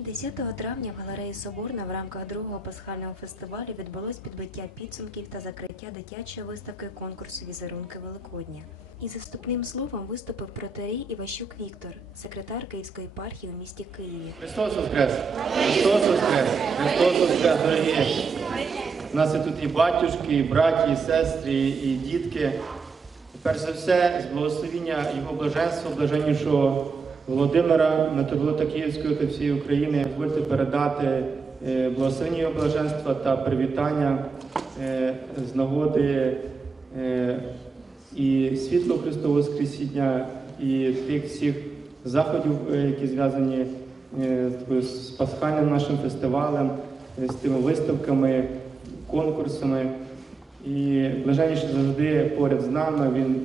10 травня в галереї Соборна в рамках другого пасхального фестивалю відбулось підбиття підсумків та закриття дитячої виставки конкурсу Візерунки Великодня. І заступним словом виступив протерій Іващук Віктор, секретар Київської єпархії у місті Києві. Христос Воскрес! Христос Воскрес! Христос Воскрес, дорогі! У нас тут і батюшки, і браті, і сестри, і дітки. Перш за все, з благословіння Його блаженства, блаженнішого Володимира, митрополита Київської та всієї України, дозвольте передати е, благословення блаженства та привітання е, з нагоди е, і світло Христового Воскресіння, і тих всіх заходів, які зв'язані з пасхальним нашим фестивалем, з тими виставками, конкурсами. І блаженніше завжди поряд з нами, він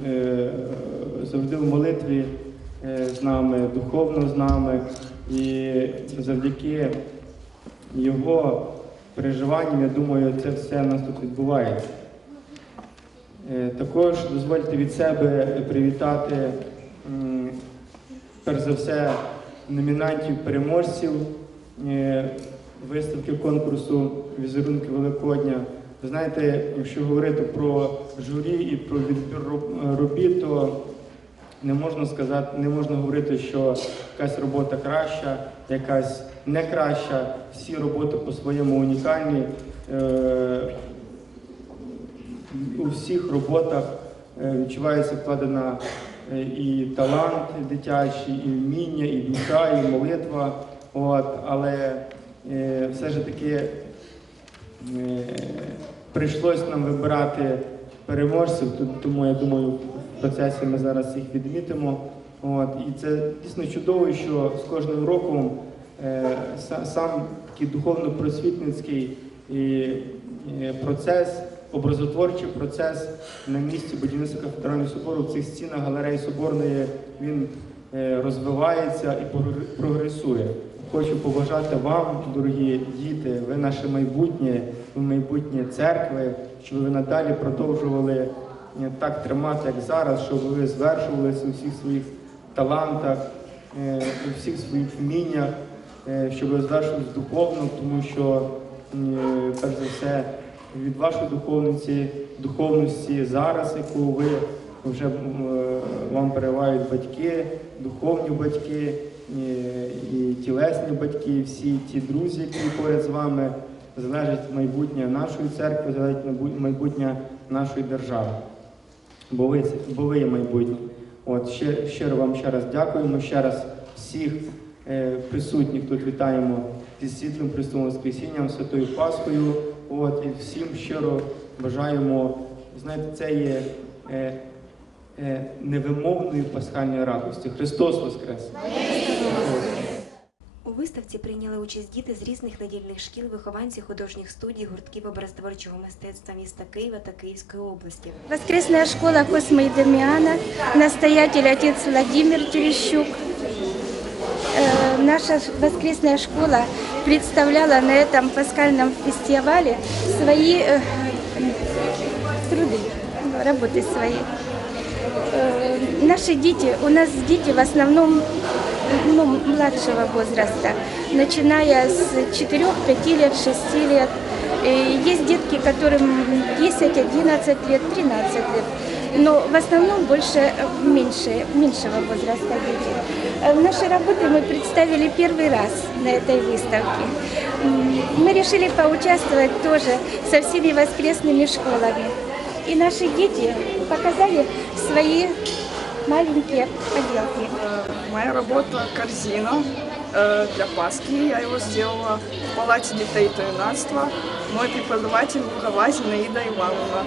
завжди в молитві з нами, духовно з нами. І завдяки його переживанням, я думаю, це все в нас тут відбувається. Е, Також дозвольте від себе привітати перш за все номінантів переможців е, виставки конкурсу Візерунки Великодня. Ви знаєте, якщо говорити про журі і про відбір робіт, то не можна сказати, не можна говорити, що якась робота краща, якась не краща. Всі роботи по-своєму унікальні. Е, у всіх роботах е, відчувається вкладена е, і талант дитячий, і вміння, і душа, і молитва. От, але все ж таки прийшлось нам вибирати переможців, тому я думаю, процесі ми зараз їх відмітимо. От, і це дійсно чудово, що з кожним роком е, сам такий духовно-просвітницький і, і процес, образотворчий процес на місці будівництва кафедрального собору в цих стінах галереї Соборної він е, розвивається і прогр- прогресує. Хочу побажати вам, дорогі діти, ви наше майбутнє, ви майбутнє церкви, щоб ви надалі продовжували е, так тримати, як зараз, щоб ви звершувалися у всіх своїх талантах, е, у всіх своїх вміннях, е, щоб ви звершувалися духовно, тому що е, перш за все від вашої духовниці, духовності зараз, яку ви вже е, вам переривають батьки, духовні батьки, і тілесні батьки, і всі ті друзі, які поряд з вами, залежить майбутнє нашої церкви, залежить майбутнє нашої держави. Бо ви, це- бо ви є майбутнє. От ще, щиро вам ще раз дякуємо. Ще раз всіх е, присутніх тут вітаємо зі світлим Христовим Воскресінням, Святою Пасхою. От, і всім щиро бажаємо, знаєте, це є е, е, невимовною пасхальною радості. Христос Воскрес! От У виставці прийняли участь діти з різних недільних шкіл, вихованці художніх студій, гуртків образотворчого мистецтва міста Києва та Київської області. Воскресная школа Космо и Дамиана, настоятель отец Владимир Терещук. Э, Наша воскресная школа представляла на этом пасхальном фестивале свои э, труды, работы свои. Э, Наши дети, у нас дети в основном Ну, младшего возраста, начиная с 4, 5 лет, 6 лет. И Есть детки, которым 10, 11 лет, 13 лет. Но в основном больше э, меньше, меньшего возраста дети. Э, Наши работы мы представили первый раз на этой выставке. Мы решили поучаствовать тоже со всеми воскресными школами. И наши дети показали свои маленькие поделки. Моя работа – корзина э, для Пасхи. Я его сделала в Палате детей то юнацтва. Мой преподаватель Лугова Зинаида Ивановна.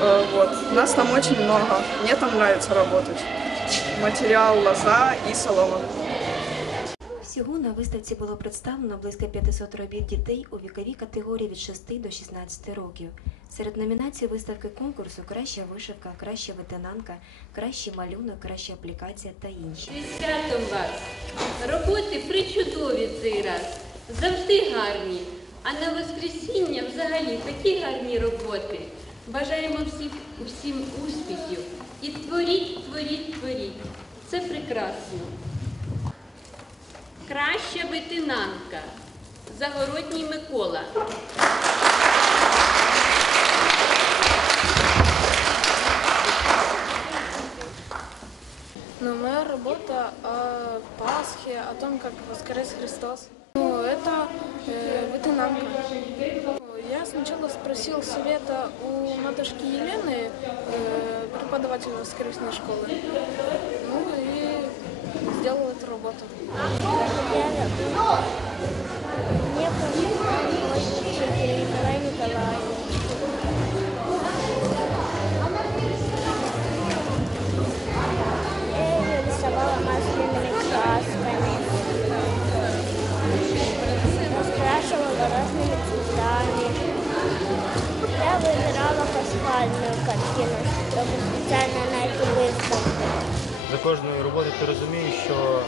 Э, вот. Нас там очень много. Мне там нравится работать. Материал лоза и солома. Всього на виставці було представлено близько 500 робіт дітей у віковій категорії від 6 до 16 років. Серед номінацій виставки конкурсу краща вишивка, краща ветенанка, кращий малюнок, краща аплікація та інші. Святом вас! Роботи причудові цей раз, завжди гарні. А на Воскресіння взагалі такі гарні роботи. Бажаємо всіх, всім успіхів. І творіть, творіть, творіть. Це прекрасно. Краща витинанка. Загородній Микола. Ну, моя работа о Пасхе, о том, как воскрес Христос. Ну, это э, ветенанка. Я сначала спросил совета у матушки Елены, э, преподавателя воскресной школы. Ну и сделал эту работу. чтобы специально на эту выставку. За кожною роботою ти розумієш, що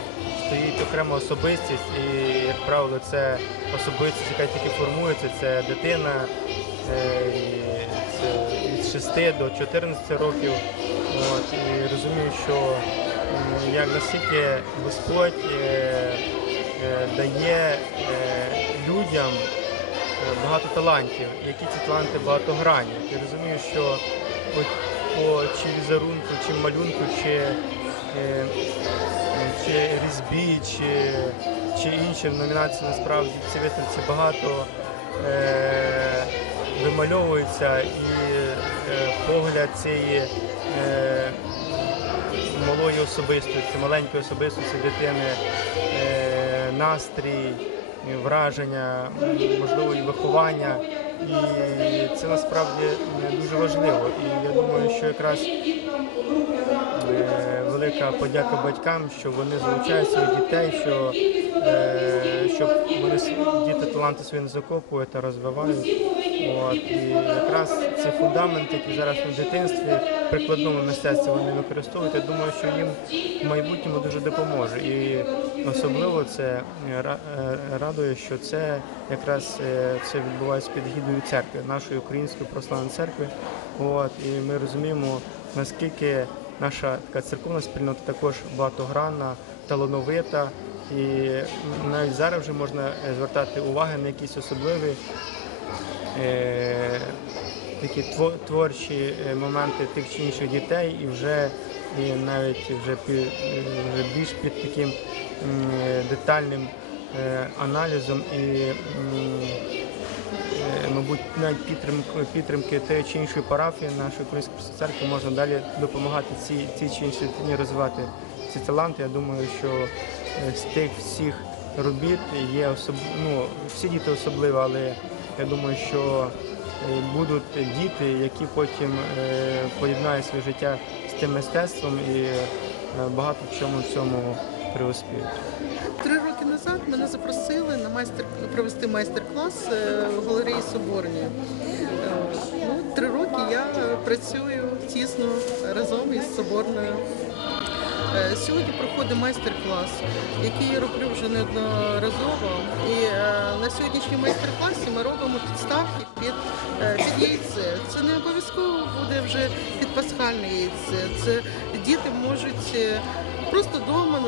стоїть окрема особистість, і, як правило, це особистість, яка тільки формується, це дитина е, і це від 6 до 14 років. От, і розумію, що м, як наскільки Господь е, е, дає е, людям е, багато талантів, які ці таланти багатогранні. Ти розумієш, що от по чи візерунку, чи малюнку, чи, е, чи різьбі, чи, чи інші номінації насправді ці виставці багато е, вимальовується і е, погляд цієї е, малої особистості, маленької особистості дитини, е, настрій, враження, можливо, і виховання. І це насправді е, дуже важливо. І я думаю, що якраз е, велика подяка батькам, що вони залучають своїх дітей, що е, щоб вони діти таланти свої не закопують та розвивають. От, і якраз цей фундамент, який зараз в дитинстві, прикладному мистецтві вони використовують, я думаю, що їм в майбутньому дуже допоможе. І особливо це е, е, радує, що це якраз е, це відбувається під гідою церкви, нашої української православної церкви. От, і ми розуміємо, наскільки наша така церковна спільнота також багатогранна, талановита. І навіть зараз вже можна звертати увагу на якісь особливі такі тво- творчі е, моменти тих чи інших дітей, і вже і навіть вже, пі, е, вже більш під таким е, детальним е, аналізом і е, мабуть, навіть підтримки, підтримки тієї чи іншої парафії нашої української церкви можна далі допомагати ці, ці чи інші дитині розвивати ці таланти. Я думаю, що е, з тих всіх робіт є особ... ну, всі діти особливі, але я думаю, що е, будуть діти, які потім е, поєднають своє життя з тим мистецтвом і е, багато в чому в цьому преуспіють. Три роки назад мене запросили на майстер провести майстер-клас в галереї Соборні. Ну, три роки я працюю тісно разом із Соборною. Е, Сьогодні проходить майстер-клас, який я роблю вже неодноразово. І е, на сьогоднішньому майстер-класі ми робимо підставки під, е, під яйце. Це не обов'язково буде вже під пасхальне яйце. Це діти можуть просто вдома,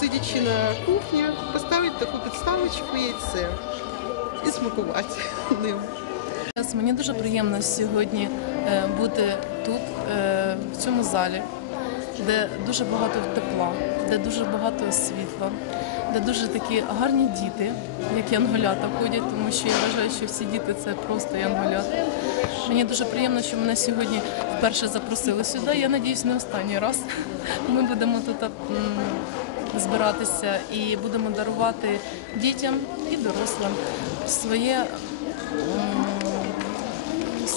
сидячи на кухні, поставити таку підставочку яйце і смакувати ним. Мені дуже приємно сьогодні бути тут, в цьому залі, де дуже багато тепла, де дуже багато світла, де дуже такі гарні діти, як янголята ходять, тому що я вважаю, що всі діти це просто янголята. Мені дуже приємно, що мене сьогодні вперше запросили сюди. Я надіюсь, не останній раз. Ми будемо тут збиратися і будемо дарувати дітям і дорослим своє.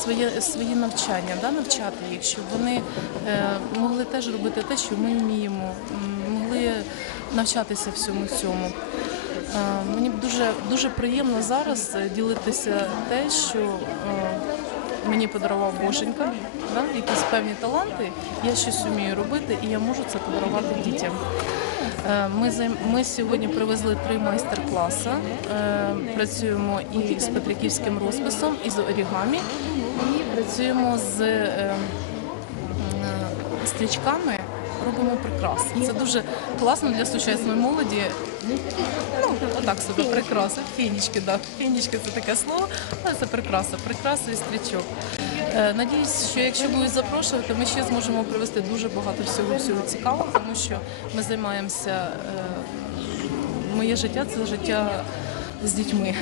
Своє, своє навчання, да, навчати їх, щоб вони е, могли теж робити те, що ми вміємо, могли навчатися всьому цьому. Е, мені дуже, дуже приємно зараз е, ділитися те, що мені подарував Боженька, да, якісь певні таланти, я щось вмію робити і я можу це подарувати дітям. Е, Ми, ми сьогодні привезли три майстер-класи. Е, Працюємо і з петриківським розписом, і з орігамі, і працюємо з е, стрічками робимо прикраси. Це дуже класно для сучасної молоді. Ну, отак собі, прикраси. Фінічки, да. Фінічки це таке слово, але це прикраса, прикраса і стрічок. Е, Надіюсь, що якщо будуть запрошувати, ми ще зможемо привезти дуже багато всього всього цікавого, тому що ми займаємося. е, Моє життя це життя з дітьми.